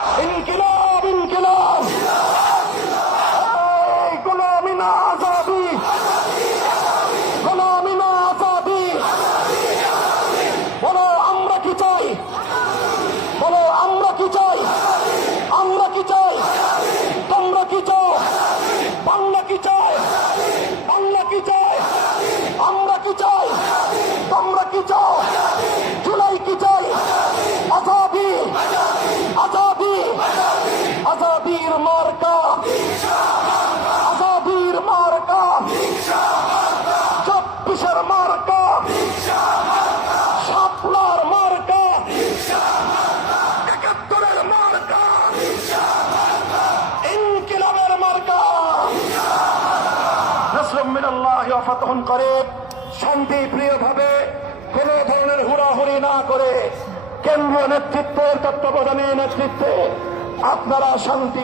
ইনকিলাব ইনকিলাব, এই গোলামি না আজাদি, গোলামি না আজাদি। বলো আমরা কি চাই, বলো আমরা কি চাই, আমরা কি চাই, তোমরা কি চাও, বাংলা কি চায়, বাংলা কি চায়, আমরা কি চাই, তোমরা কি চাও, জুলাই কি চাই, আজাদি, আজাদি, আজাদির মার্কা, আজাদির মার্কা, 24-এর মার্কা, শাপলার মার্কা, 71-এর মার্কা, ইনকিলাবের মার্কা। নাসরুম মিনাল্লাহি ওয়া ফাতহুন করিব। শান্তি প্রিয় ভাবে কোন ধরনের হুড়াহুড়ি না করে কেন্দ্রীয় নেতৃত্বের তত্ত্বাবধানে নেতৃত্বে আপনারা শান্তি